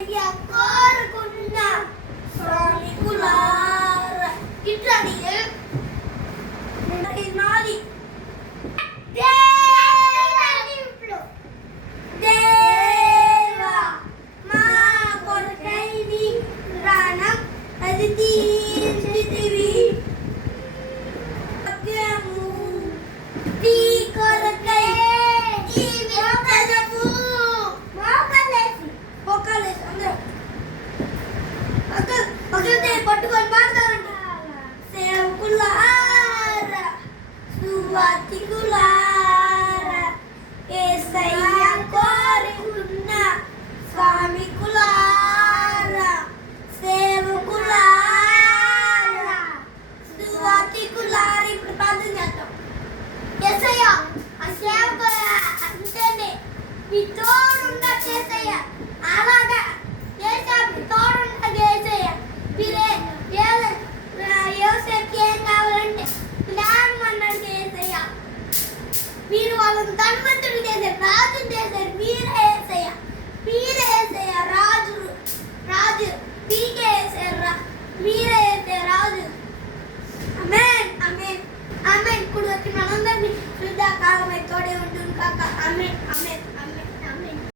కోరుకున్న స్వామికులారా ఇట్లని నాది దేవా మా కొరకై నీ ప్రాణం అది తీర్చితివి నీ కొరకై జీవితము మోకాలేసి అందరూ ఒకరితే పట్టుకొని పాడతామండి. సేవకులారా సువార్తికులారా యేసయ్య కోరుకున్న స్వామికులారా సేవకులారా సువార్తికులారా ఇప్పుడు ప్రార్థన చేద్దాం. యేసయ్య ఆ సేవకుల అంటేనే మీ తోడున్న యేసయ్య అలాగా యేసయ్య తోడున్న యేసయ్య మీరే యోసేపుకి ఏం కావాలంటే జ్ఞానం అన్నాడు యేసయ్య. మీరు వాళ్ళని ధనవంతుడు చేశారు, రాజు చేశారు. మీరే యేసయ్య, మీరే యేసయ్య రాజు మీకే యేసయ్య, మీరే యేసయ్య రాజు. ఆమేన్ ఆమేన్ ఆమేన్. ఇప్పుడు వచ్చి మనందరినీ వృద్ధాకాలమై తోడే ఉంటుంది కాక. ఆమేన్ ఆమేన్.